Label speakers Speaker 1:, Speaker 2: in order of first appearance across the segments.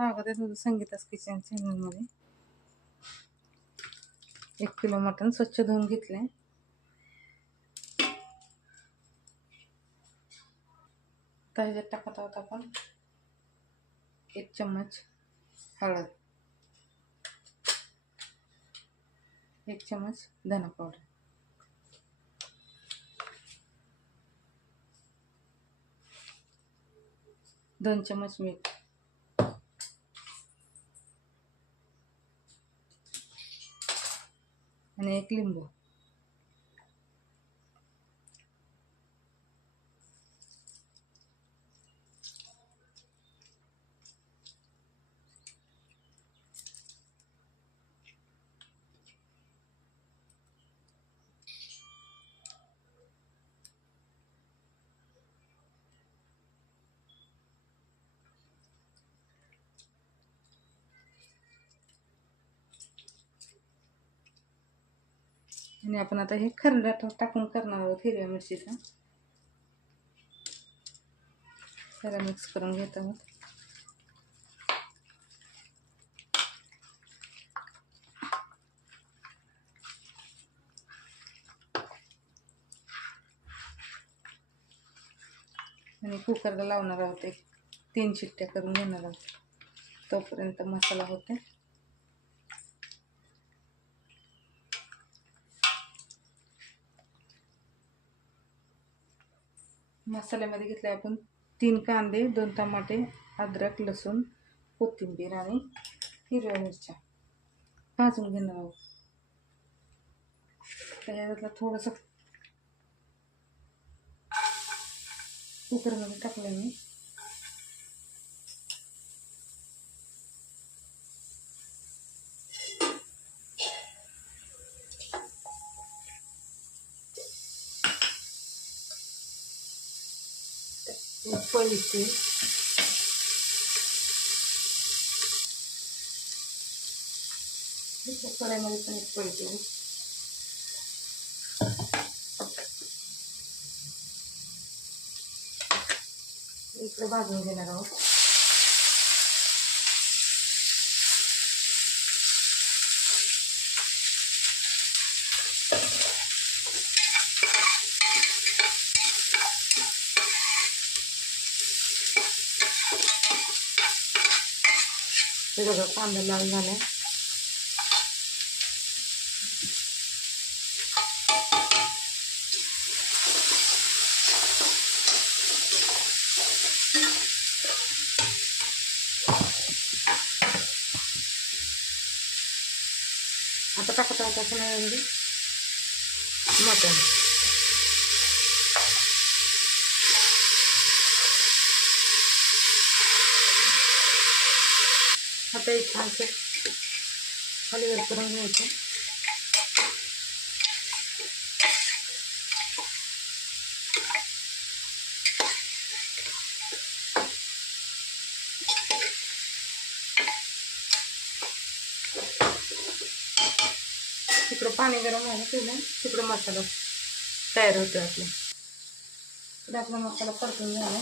Speaker 1: स्वागत आहे तुझं संगीतास किचन चॅनलमध्ये एक किलो मटण स्वच्छ धुवून घेतले त्याच्यात टाकत आहोत आपण एक चम्मच हळद. एक चम्मच धना पावडर. दोन चम्मच मीठ. आणि एक लिंबू. आणि आपण आता हे खरडा टाकून करणार आहोत हिरव्या मिरचीचा. सारा मिक्स करून घेत आहोत. आणि कुकरला लावणार आहोत एक तीन शिट्ट्या करून घेणार आहोत. तोपर्यंत मसाला होते मसाल्यामध्ये घेतले आपण तीन कांदे दोन टमाटे अद्रक लसूण कोथिंबीर आणि हिरव्या मिरच्या. भाजून घेणार आहोत. त्याच्यातला थोडंसं कुकरमध्ये टाकलं मी. पळीते कढाईमध्ये पण एक इकडे भाजून घेणार आहोत. हे बघा कांदा लाल झाला आता टाकत आहोत आपण यामध्ये मटण आता एक छानसं खालीवर करून घ्यायचं. तिकडं पाणी गरम व्हायला ठेवलं तिकडं मसाला तयार होतो आपला. इकडे आपला मसाला परतून झाला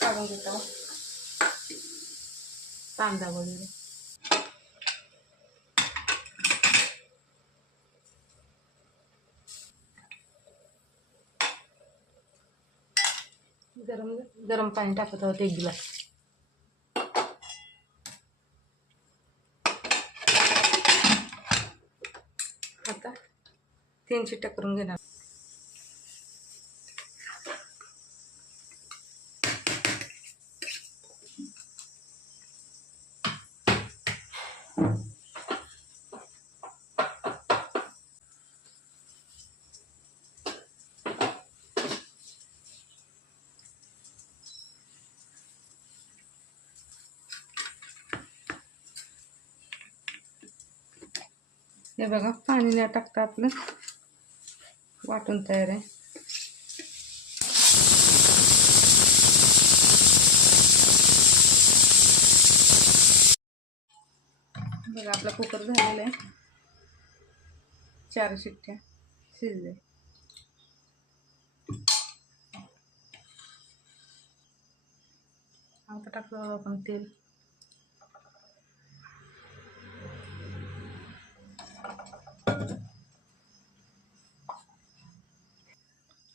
Speaker 1: काढून घेतो कांदा वगैरे. गरम गरम पाणी टाकत आहोत एक गिलास. आता तीन शिट्ट्या करून घेणार. हे बघा पाणी नाही टाकता आपलं वाटून तयार आहे बघा आपला कुकर झालेला आहे. चार शिट्ट्या शिजले. आता टाकलं आपण तेल.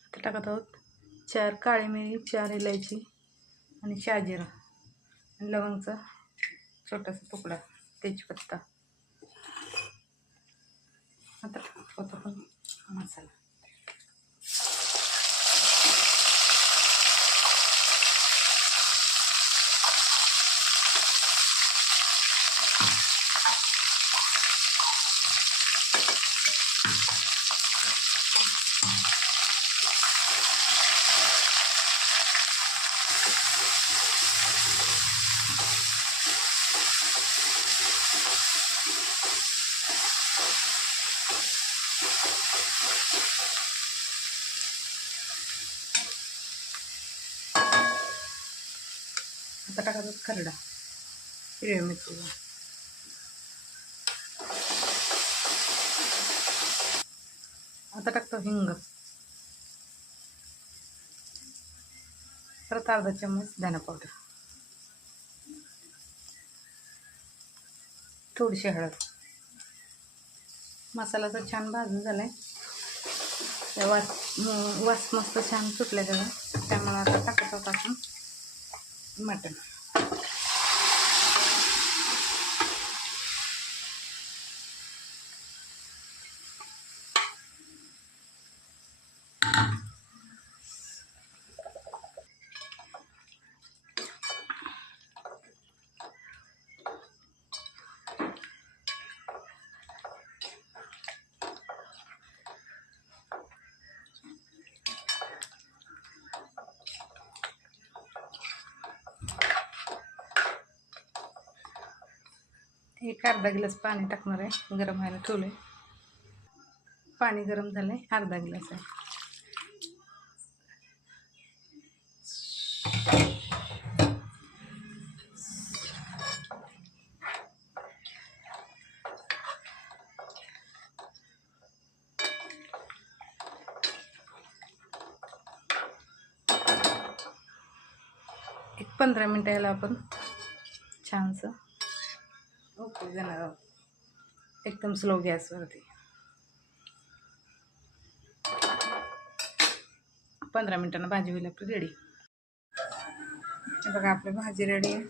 Speaker 1: आता टाकत आहोत चार काळी मिरी चार इलायची आणि शहाजिरा आणि लवंगचा छोटासा तुकडा तेजपत्ता. आता टाकत आता टाकायचा खरडा हिरव्या मिरचीचा आता टाकतो हिंग. परत अर्धा चम्मच धना पावडर थोडीशी हळद. मसाला तर छान भाजून झाला आहे वास वास मस्त छान सुटल्या त्याला. त्यामुळे आता टाकत होता आपण. मटण एक अर्धा गिलास पाणी टाकणार आहे गरम व्हायला ठेवलं पाणी गरम झालं आहे अर्धा गिलास आहे. एक पंधरा मिनटं याला आपण छानसं ओके जाणार एकदम स्लो गॅसवरती पंधरा मिनटानं भाजी होईल आपली रेडी बघा आपली भाजी रेडी आहे.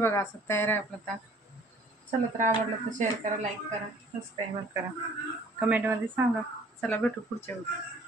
Speaker 1: हे बघा असं तयार आहे आपलं ताक. चला तर आवडलं तर शेअर करा लाईक करा सबस्क्राईब करा. कमेंटमध्ये सांगा. चला भेटू पुढच्या वेळी